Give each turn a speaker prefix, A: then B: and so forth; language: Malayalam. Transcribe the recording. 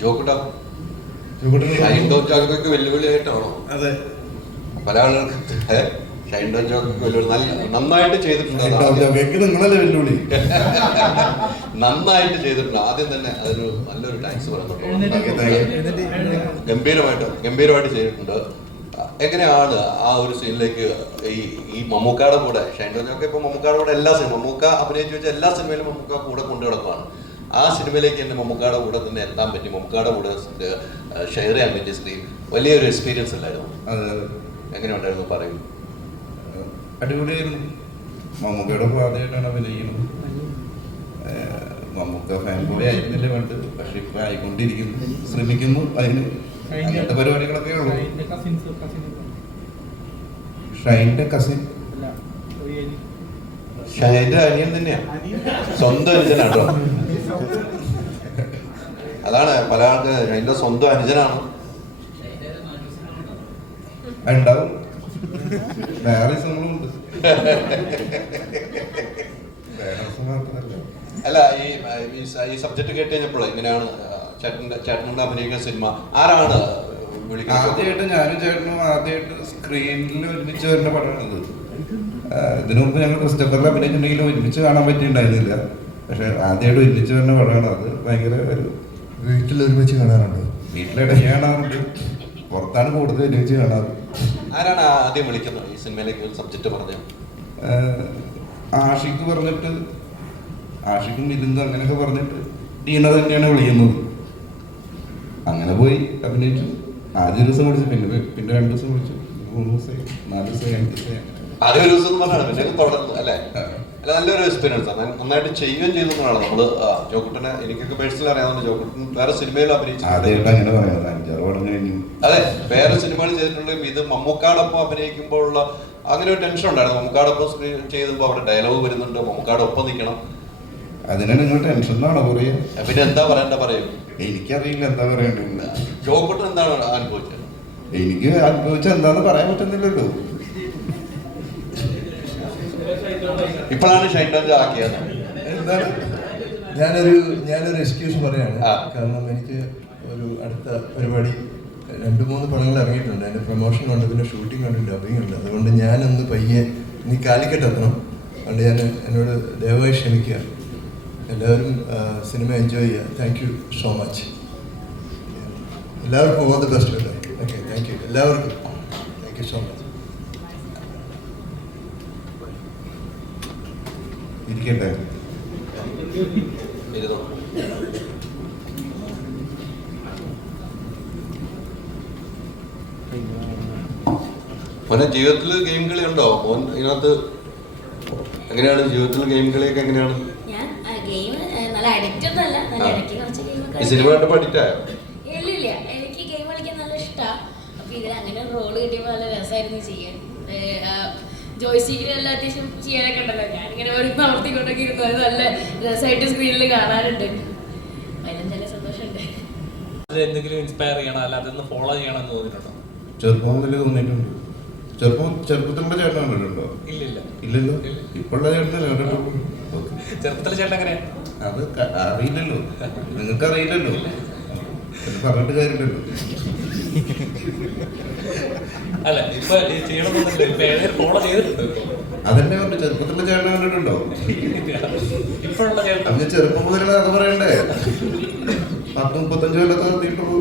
A: ജോക്കുട്ട. ഷൈൻ വെല്ലുവിളിയായിട്ടാണോ?
B: അതെ.
A: പല ആളുകൾക്ക്? ഷൈൻ വെല്ലുവിളി. നല്ല നന്നായിട്ട് ചെയ്തിട്ടുണ്ട്
B: നിങ്ങളല്ലേ വെല്ലുവിളി?
A: നന്നായിട്ട് ചെയ്തിട്ടുണ്ട്. ആദ്യം തന്നെ അതിന് നല്ലൊരു താങ്ക്സ് പറയുന്നുണ്ട് ഗംഭീരമായിട്ട്. ഗംഭീരമായിട്ട് ചെയ്തിട്ടുണ്ട്. എങ്ങനെയാണ് ആ ഒരു സീനിലേക്ക് ഈ ഈ മമ്മൂക്കയുടെ കൂടെ ഷൈൻ ടോം ചാക്കോ ഇപ്പൊ മമ്മൂക്കയുടെ കൂടെ എല്ലാ സിനിമ മമ്മൂക്ക അഭിനയിച്ചു വെച്ച എല്ലാ സിനിമയിലും മമ്മൂക്ക കൂടെ കൊണ്ടു കിടക്കുകയാണ് ആ സിനിമയിലേക്ക് തന്നെ മമ്മൂക്കയുടെ കൂടെ തന്നെ എത്താൻ പറ്റി. മമ്മൂക്കയുടെ കൂടെ ഷെയർ ചെയ്യാൻ പറ്റിയ സ്ക്രീൻ വലിയൊരു എക്സ്പീരിയൻസ് അല്ലായിരുന്നു.
B: എങ്ങനെ
A: എങ്ങനെയുണ്ടായിരുന്നു പറയൂ
B: അടിപൊളിയായിരുന്നു. മമ്മൂക്കയുടെ ആദ്യമായിട്ടാണ് അഭിനയിക്കുന്നത്. മമ്മൂക്ക ഫാൻ കൂടെ ആയിരുന്നില്ല പണ്ട്. പക്ഷെ ഇപ്പൊ ആയിക്കൊണ്ടിരിക്കുന്നു. ശ്രമിക്കുന്നു അതിന്. അങ്ങനത്തെ പരിപാടികളൊക്കെ ഉള്ളൂ. ഷൈന്റെ കസിൻ
A: ഷൈന്റെ അനിയൻ. തന്നെയാ. സ്വന്തം അനുജനാണ് കേട്ടോ അതാണ് പല ആൾക്ക് എന്റെ സ്വന്തം അനുജനാണ്.
B: ഉണ്ടാവും. വേറെ ഉണ്ട്.
A: അല്ല ഈ ഈ സബ്ജക്ട് കേട്ട് കഴിഞ്ഞപ്പോൾ എങ്ങനെയാണ് ചേട്ടന്റെ ചേട്ടനോട് അഭിനയിക്കുന്ന സിനിമ. ആരാണ്
B: ആദ്യമായിട്ട് ഞാനും ചേട്ടനും ആദ്യമായിട്ട് സ്ക്രീനിൽ ഒരുമിച്ച് വരുന്ന പടമാണിത്. ഇതിനു മുമ്പ് ഞങ്ങൾ ക്രിസ്റ്റഫറിൽ അഭിനയിച്ചിട്ടുണ്ടെങ്കിൽ ഒരുമിച്ച് കാണാൻ പറ്റിയിട്ടുണ്ടായിരുന്നില്ല. പക്ഷെ ആദ്യമായിട്ട് ഒരുമിച്ച് തന്നെ പടമാണ് അത് ഭയങ്കര ഒരു
C: വീട്ടിൽ ഒരുമിച്ച് കാണാറുണ്ട്
B: വീട്ടിലിടയ്ക്ക് കാണാറുണ്ട്. പുറത്താണ് കൂടുതൽ ഒരുമിച്ച് കാണാറ്.
A: ആരാണ് ആദ്യം വിളിക്കുന്നത്? ഈ സിനിമയിലേക്ക് സബ്ജക്ട് പറഞ്ഞത്
B: ആ, ആഷിക്ക് പറഞ്ഞിട്ട് ആഷിക്കും ഇരുന്ന് അങ്ങനെയൊക്കെ പറഞ്ഞിട്ട് ടീന തന്നെയാണ് വിളിക്കുന്നത്. അങ്ങനെ പോയി അഭിനയിച്ചു. ആദ്യ ദിവസം വിളിച്ചു പിന്നെ പിന്നെ രണ്ട് ദിവസം വിളിച്ചു. മൂന്ന് ദിവസമായി നാല് ദിവസമായി അഞ്ച് ദിവസമായി
A: ആദ്യ ഒരു ദിവസം എന്ന് പറഞ്ഞാണ് പിന്നെ തുടർന്ന്. അല്ല? നല്ലൊരു എക്സ്പീരിയൻസ് ആണ്. നന്നായിട്ട് ചെയ്യുകയും ചെയ്തെന്നാണ് നമ്മൾ ജോക്കുട്ടനെ എനിക്കൊക്കെ പേഴ്സണലി അറിയാവുന്ന ജോക്കുട്ടൻ വേറെ സിനിമയിൽ അഭിനയിച്ചു അതെ വേറെ സിനിമകൾ ചെയ്തിട്ടുണ്ടെങ്കിൽ ഇത് മമ്മൂക്കാടൊപ്പം അഭിനയിക്കുമ്പോഴുള്ള അങ്ങനെ ഒരു ടെൻഷൻ ഉണ്ടായിരുന്നു. മമ്മൂക്കാടൊപ്പം സ്ക്രീൻ ചെയ്തപ്പോൾ അവിടെ ഡയലോഗ് വരുന്നുണ്ട്. മമ്മൂക്കാടൊപ്പം നിൽക്കണം.
B: അതിനെ നിങ്ങൾ ടെൻഷനിലാണോ പറയുക
A: പിന്നെ എന്താ പറയണ്ട പറയും.
B: എനിക്കറിയില്ല എന്താ പറയണ്ടെന്ന്
A: ജോക്കുട്ടൻ എന്താണ് അനുഭവിച്ചത്?
B: എനിക്ക് അനുഭവിച്ച എന്താന്ന് പറയാൻ പറ്റുന്നില്ലല്ലോ.
A: ഇപ്പോഴാണ് ഷൈൻ ആക്കിയത്.
C: എന്താണ്? ഞാനൊരു ഞാനൊരു എക്സ്ക്യൂസ് പറയാണ്. കാരണം എനിക്ക് ഒരു അടുത്ത പരിപാടി രണ്ട് മൂന്ന് പടങ്ങൾ ഇറങ്ങിയിട്ടുണ്ട്. അതിന്റെ പ്രൊമോഷൻ ഉണ്ട് പിന്നെ ഷൂട്ടിംഗ് ഉണ്ട് ഡബിങ് ഉണ്ട്. അതുകൊണ്ട് ഞാനൊന്ന് പയ്യെ നീ കാലിക്കറ്റ് എത്തണം. അതുകൊണ്ട് ഞാൻ എന്നോട് ദയവായി ക്ഷമിക്കുക. എല്ലാവരും സിനിമ എൻജോയ് ചെയ്യുക. താങ്ക് യു സോ മച്ച് എല്ലാവർക്കും all the best okay thank you എല്ലാവർക്കും. താങ്ക് യു സോ മച്ച്
B: ഇരിക്കട്ടെ.
A: മോനെ ജീവിതത്തിൽ ഗെയിം കളി ഉണ്ടോ? മോൻ ഇതിനകത്ത് എങ്ങനെയാണ്? ജീവിതത്തിൽ ഗെയിം കളിയൊക്കെ എങ്ങനെയാണ്?
D: ഞാൻ ഗെയിം നല്ല അഡിക്റ്റ് നല്ല
A: ആ.
D: ഇടയ്ക്ക് കുറച്ച് ഗെയിം
A: ഈ സിനിമ കണ്ടപ്പോൾ അഡിക്റ്റ് ആയോ?
D: ഇല്ലില്ല എനിക്ക് ഗെയിം കളിക്കാൻ നല്ല ഇഷ്ടമാണ് അപ്പൊ ഇതിൽ അങ്ങനെ റോൾ കിട്ടിയപ്പോൾ നല്ല രസമായിരുന്നു ചെയ്യാൻ. ജോയ്സ്റ്റിക്കിൽ നല്ല അത്യാവശ്യം ചെയ്യാനൊക്കെ ഉണ്ടല്ലോ. ഞാനിങ്ങനെ ഒരു പ്രവർത്തിക്കൊണ്ടൊക്കെ ഇരുന്നു അത് നല്ല രസമായിട്ട് സ്ക്രീനിൽ കാണാനുണ്ട് അതിലും നല്ല സന്തോഷമുണ്ട്.
E: അത് എന്തെങ്കിലും ഇൻസ്പയർ ചെയ്യണം? അല്ല അതൊന്ന് ഫോളോ ചെയ്യണം എന്ന് തോന്നിയിട്ടുണ്ടോ?
B: ചെറുപ്പം തോന്നിയിട്ടുണ്ട്. ചെറുപ്പം ചെറുപ്പത്തിലുള്ള ചേട്ടൻ കണ്ടിട്ടുണ്ടോ?
E: ഇല്ല ഇല്ല.
B: ഇല്ലല്ലോ.
E: ഇല്ല.
B: ഇപ്പോഴുള്ള ചേട്ടനല്ലേ കണ്ടിട്ടുള്ളൂ?
E: ചെറുപ്പത്തിലെ ചേട്ടൻ എങ്ങനെയാ?
B: അത് അറിയില്ലല്ലോ. നിങ്ങൾക്ക് അറിയില്ലല്ലോ പറഞ്ഞിട്ട് കാര്യമില്ലല്ലോ.
E: അല്ല ഇപ്പൊ ഈ ചെയ്യണമെന്നില്ല. ഇപ്പൊ ഏതെങ്കിലും ഫോളോ ചെയ്തിട്ടുണ്ടോ ഇപ്പൊ.
B: അതന്നെ പറഞ്ഞു. ചെറുപ്പത്തിന്റെ ചേട്ടനെ കണ്ടിട്ടുണ്ടോ?
E: ഇപ്പോഴുള്ള ചേട്ടൻ.
B: ചെറുപ്പം മുതലേ അത് പറയണ്ടേ? പത്ത് മുപ്പത്തഞ്ച് കൊല്ലത്തെ നിർത്തിയിട്ടുള്ളൂ